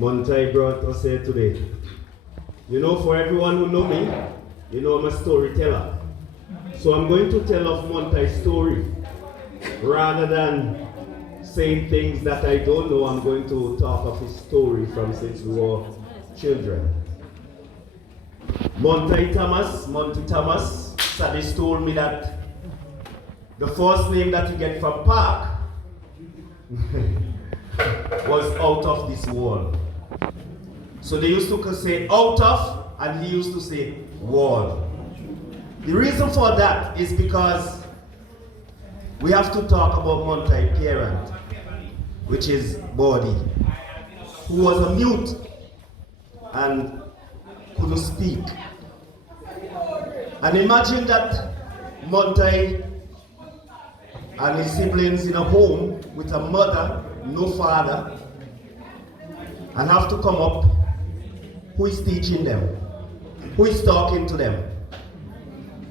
Monty brought us here today. You know, for everyone who know me, you know I'm a storyteller. So I'm going to tell of Monty's story. Rather than saying things that I don't know, I'm going to talk of his story from since we were children. Monty Thomas, Sadis told me that the first name that he get from Park was out of this world. So they used to say out of, and he used to say wall. The reason for that is because we have to talk about Monty's parent, which is Body, who was a mute and couldn't speak. And imagine that Monty and his siblings in a home with a mother, no father, and have to come up. Who is teaching them? Who is talking to them?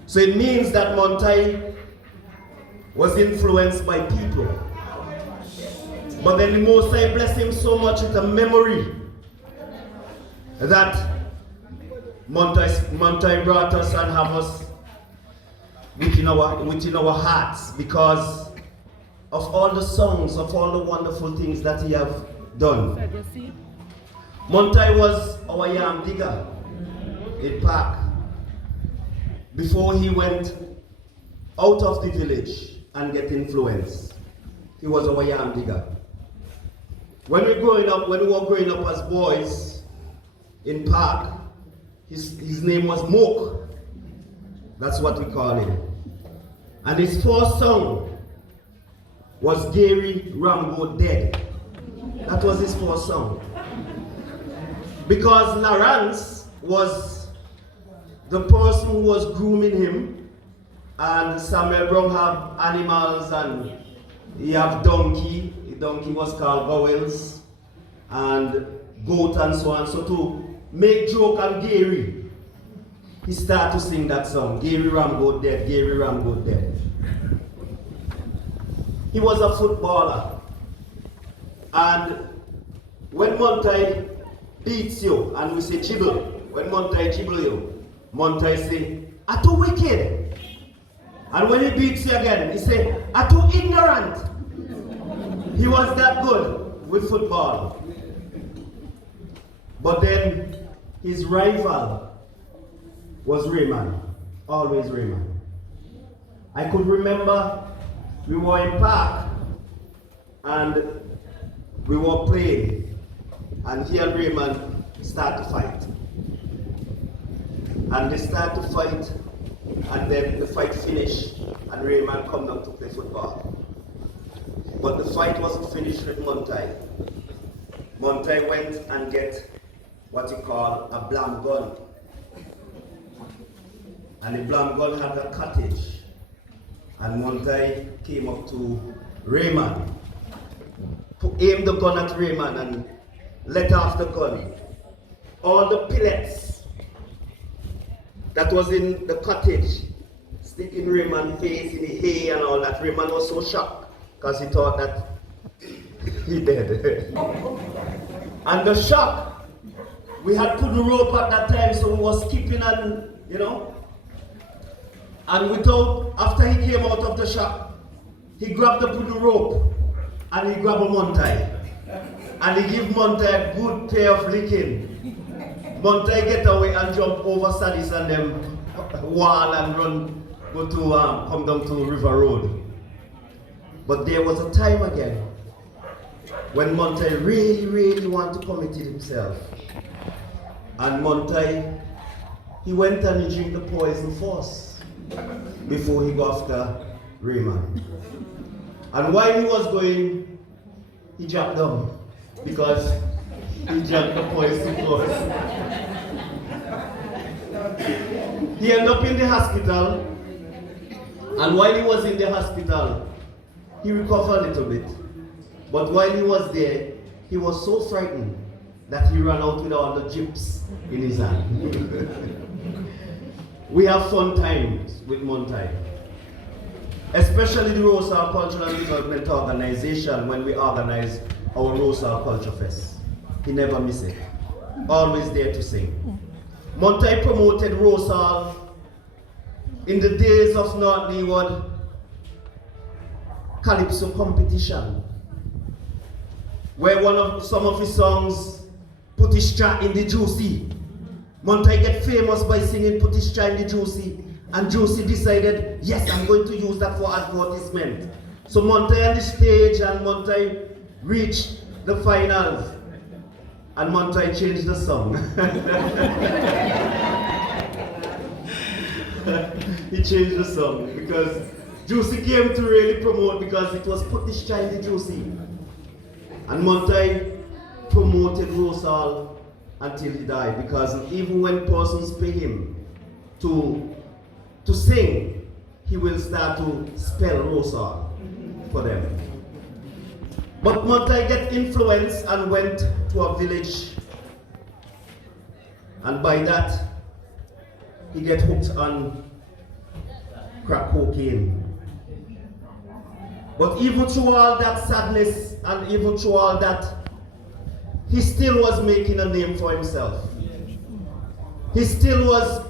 So it means that Monty was influenced by people. But then the Most High blessed him so much with a memory that Monty brought us and have us within our hearts because of all the songs, of all the wonderful things that he have done. Monty was our yam digger in Park before he went out of the village and get influence. He was our yam digger. When we were growing up as boys in Park, his name was Moke. That's what we call him. And his first song was Gary Rambo Dead. That was his first song. Because Lawrence was the person who was grooming him, and Samuel Brown have animals, and he have donkey. The donkey was called Gowels, and goat and so on. So to make joke on Gary, he started to sing that song, Gary Rambo Dead, Gary Rambo Dead. He was a footballer. And when Monty beats you, and we say jibble, when Monty jibble you, Monty say, "Are too wicked." And when he beats you again, he say, "Are too ignorant." He was that good with football. But then his rival was Raymond, always Raymond. I could remember we were in Park and we were playing, and he and Raymond start to fight. And they start to fight, and then the fight finished, and Raymond come down to play football. But the fight wasn't finished with Monty. Monty went and get what he called a blam gun. And the blam gun had a cottage. And Monty came up to Raymond, aimed the gun at Raymond and let off the gun. All the pellets that was in the cottage stick in Raymond's face, in the hay and all that. Raymond was so shocked because he thought that he dead. And the shock, we had put the rope at that time, so we was skipping and, and after he came out of the shop, he grabbed the rope and he grabbed a Monty. And he gave Monty a good pair of licking. Monty get away and jump over Sadis and them wall and come down to River Road. But there was a time again when Monty really, really wanted to commit it himself. And Monty, he went and he drank the poison first before he got after Raymond. And while he was going, he dropped down because he drank the poison first. He ended up in the hospital, and while he was in the hospital, he recovered a little bit. But while he was there, he was so frightened that he ran out with all the gyps in his hand. We have fun times with Monty. Especially the Rosal Cultural Development Organization when we organize our Rosal Culture Fest. he never missed it. Always there to sing. Monty promoted Rosal in the days of North Leeward Calypso competition, where some of his songs put his track in the Juicy. Monty get famous by singing Put His Track in the Juicy, and Juicy decided, yes, I'm going to use that for advertisement. So Monty on the stage, and Monty reached the finals, and Monty changed the song. He changed the song because Juicy came to really promote, because it was Put This Child in Juicy. And Monty promoted Rosal until he died, because even when persons pay him to sing, he will start to spell Rosal for them. But Monty get influenced and went to a village, and by that he get hooked on crack cocaine. But even through all that sadness and even through all that, he still was making a name for himself. He still was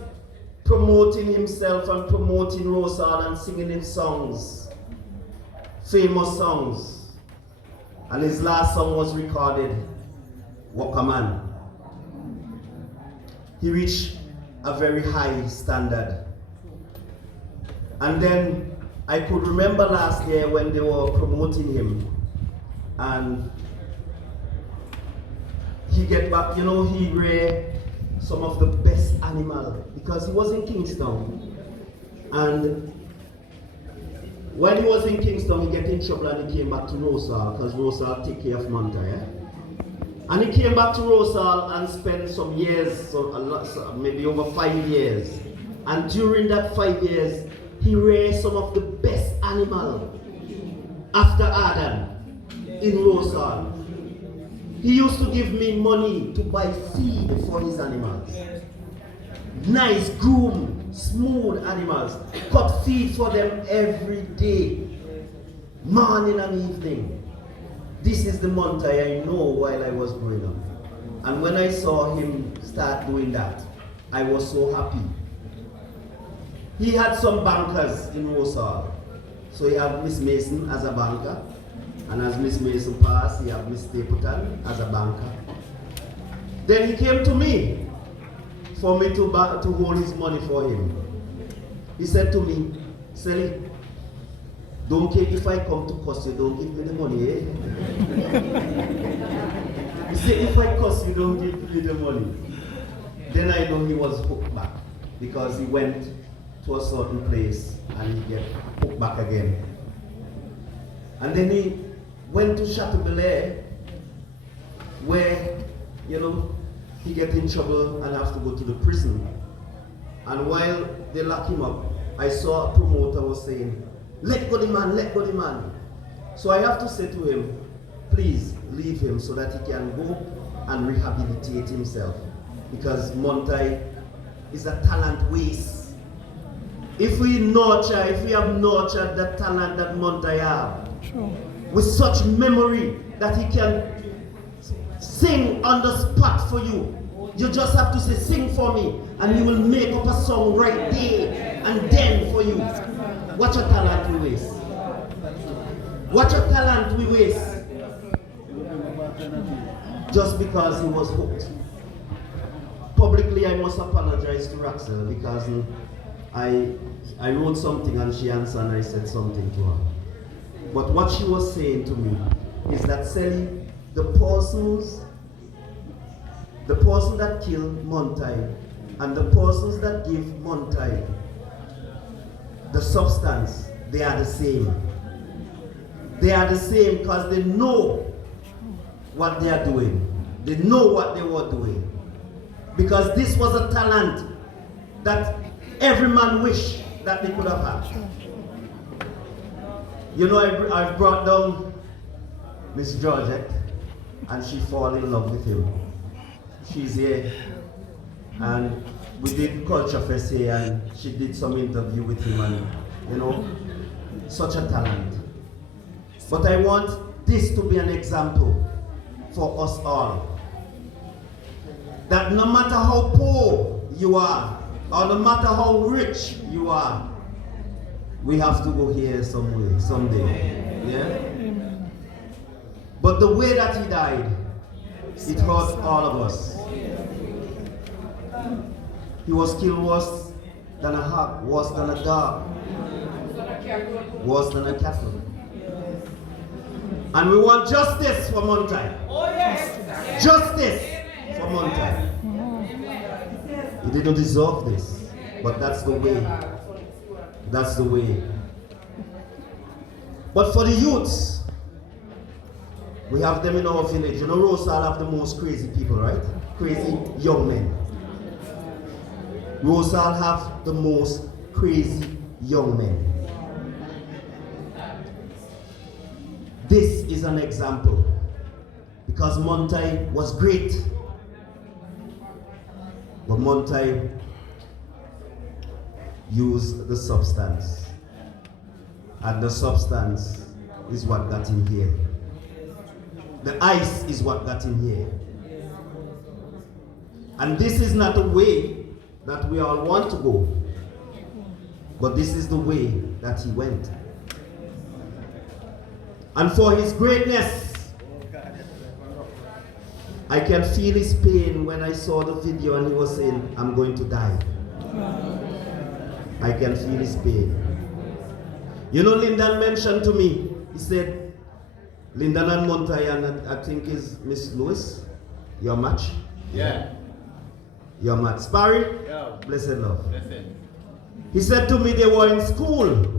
promoting himself and promoting Rosal and singing his songs, famous songs. And his last song was recorded, Walker Man. He reached a very high standard. And then I could remember last year when they were promoting him, and he get back, he reared some of the best animal, because he was in Kingston. And when he was in Kingston, he get in trouble and he came back to Rosal, because Rosal take care of Monty. And he came back to Rosal and spent some years, maybe over 5 years. And during that 5 years, he raised some of the best animal after Adam in Rosal. He used to give me money to buy feed for his animals. Nice, groomed, smooth animals. Cut feed for them every day, morning and evening. This is the Monty I know while I was growing up. And when I saw him start doing that, I was so happy. He had some bankers in Rosal. So he had Miss Mason as a banker. And as Miss Mason passed, he had Miss Stapleton as a banker. Then he came to me for me to hold his money for him. He said to me, Selly, don't care if I come to cost you, don't give me the money, eh? He said, if I cost you, don't give me the money. Then I know he was hooked back, because he went to a certain place and he get hooked back again. And then he went to Chateau-Belair, where, he get in trouble and have to go to the prison. And while they lock him up, I saw a promoter was saying, let go the man, let go the man. So I have to say to him, please leave him so that he can go and rehabilitate himself. Because Monty is a talent waste. If we have nurtured the talent that Monty have, sure, with such memory that he can sing on the spot for you. You just have to say, sing for me, and he will make up a song right there and then for you. What your talent we waste. What your talent we waste. Just because he was hooked. Publicly, I must apologize to Raxel, because I wrote something and she answered and I said something to her. But what she was saying to me is that, Selly, the person that killed Monty and the persons that give Monty the substance, they are the same. They are the same because they know what they are doing. They know what they were doing. Because this was a talent that every man wished that they could have had. I've brought down Miss Georgette, and she fell in love with him. She's here, and we did Culture Fest here, and she did some interview with him, and such a talent. But I want this to be an example for us all. that no matter how poor you are, or no matter how rich you are, we have to go here someday. Yeah? But the way that he died, it hurt all of us. He was killed worse than a hog, worse than a dog, worse than a cattle. And we want justice for Monti. Justice for Monti. He didn't deserve this, but that's the way. That's the way. But for the youths, we have them in our village. You know, Rosal have the most crazy people, right? Crazy young men. Rosal have the most crazy young men. This is an example, because Monti was great, but Monti used the substance, and the substance is what got him here. The ice is what got him here. And this is not a way that we all want to go, but this is the way that he went. And for his greatness, I can feel his pain when I saw the video and he was saying, I'm going to die. I can feel his pain. You know, Lyndon mentioned to me, he said, Lyndon and Monti, and I think is Miss Lewis, your match? Yeah. Your match. Sparry? Yeah. Blessed love. Blessed. He said to me they were in school.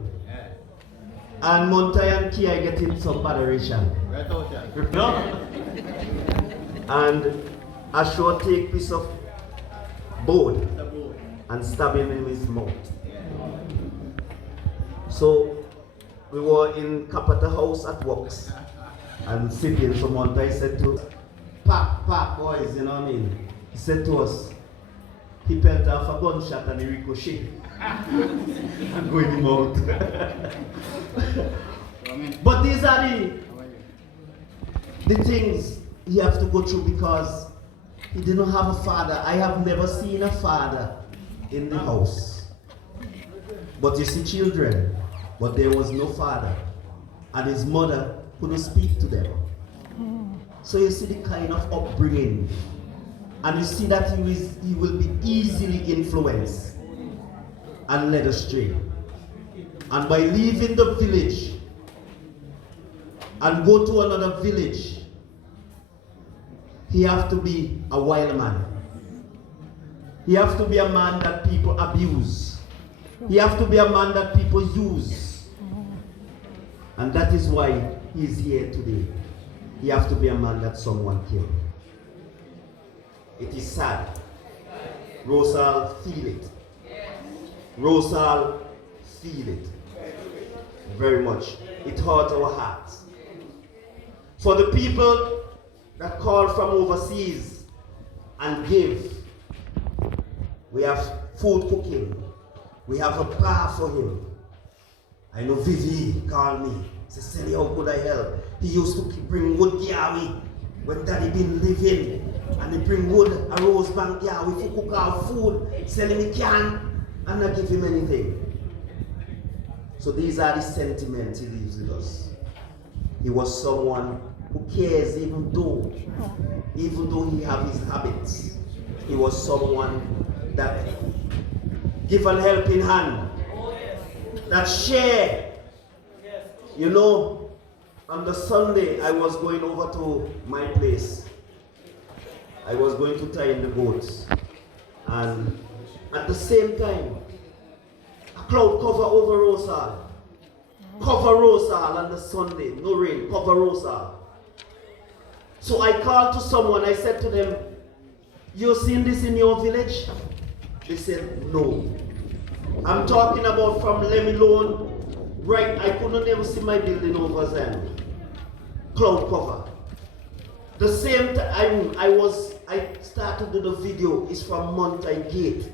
And Monti and Kia getting some botheration. Right out there. No? And I sure take piece of board and stab him in his mouth. So we were in Kapata house at Works and sitting. So Monti said to pack boys, you know what I mean? He said to us, he felt off a gunshot and he ricocheted. I'm going him out. But these are the things he has to go through, because he didn't have a father. I have never seen a father in the house. But you see children, but there was no father. And his mother couldn't speak to them. So you see the kind of upbringing. And you see that he will be easily influenced and led astray. And by leaving the village and go to another village, he have to be a wild man. He have to be a man that people abuse. He have to be a man that people use. And that is why he's here today. He have to be a man that someone killed. It is sad. Rosal feel it. Rosal feel it very much. It hurt our hearts. For the people that call from overseas and give, we have food cooking. We have a bar for him. I know Vivi called me. She said, Selly, how could I help? He used to bring wood Yawi when Daddy been living. And he bring wood, a rose bank Yawi for cook our food. Selling me can. And not give him anything. So these are the sentiments he leaves with us. He was someone who cares even though he have his habits. He was someone that give an helping hand, that share. You know, on the Sunday I was going over to my place. I was going to tie in the goats. And at the same time, a cloud cover over Rosal. Cover Rosal on the Sunday, no rain, cover Rosal. So I called to someone, I said to them, you seen this in your village? They said, no. I'm talking about from Lemilone, right, I couldn't even see my building over there. Cloud cover. The same time I started to do the video, is from Monti Gate.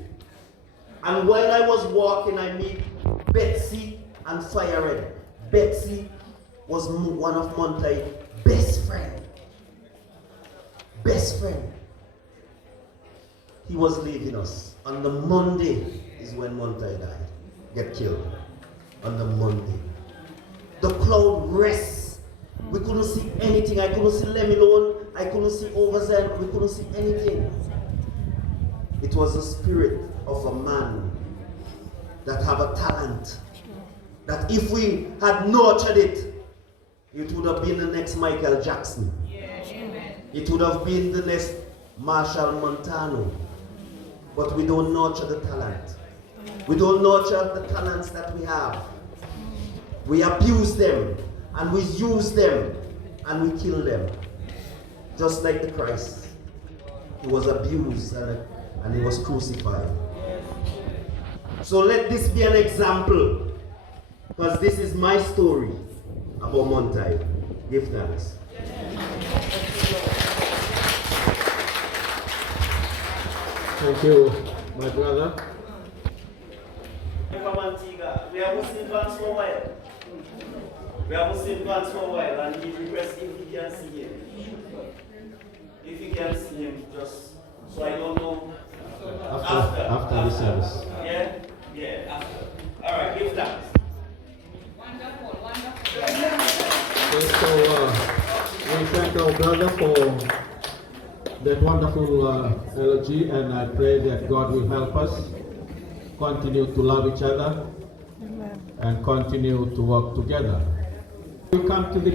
And while I was walking, I meet Betsy and Fire Red. Betsy was one of Monti's best friend. Best friend. he was leaving us. On the Monday is when Monty died, get killed. On the Monday. The cloud rests. We couldn't see anything. I couldn't see Lemilone. I couldn't see Overzen. We couldn't see anything. It was the spirit of a man that have a talent. That if we had nurtured it, it would have been the next Michael Jackson. It would have been the next Marshall Montano. But we don't nurture the talent. We don't nurture the talents that we have. We abuse them, and we use them, and we kill them. Just like the Christ. He was abused and he was crucified. So let this be an example, because this is my story about Monty. Give thanks. Thank you, my brother. From Antigua, we haven't seen Vance for a while. And he requests if he can see him. If you can see him, just so I don't know. After the service. Yeah, after. All right, give thanks. Wonderful. Okay, so we thank our brother for that wonderful elegy, and I pray that God will help us continue to love each other and continue to work together. We come to the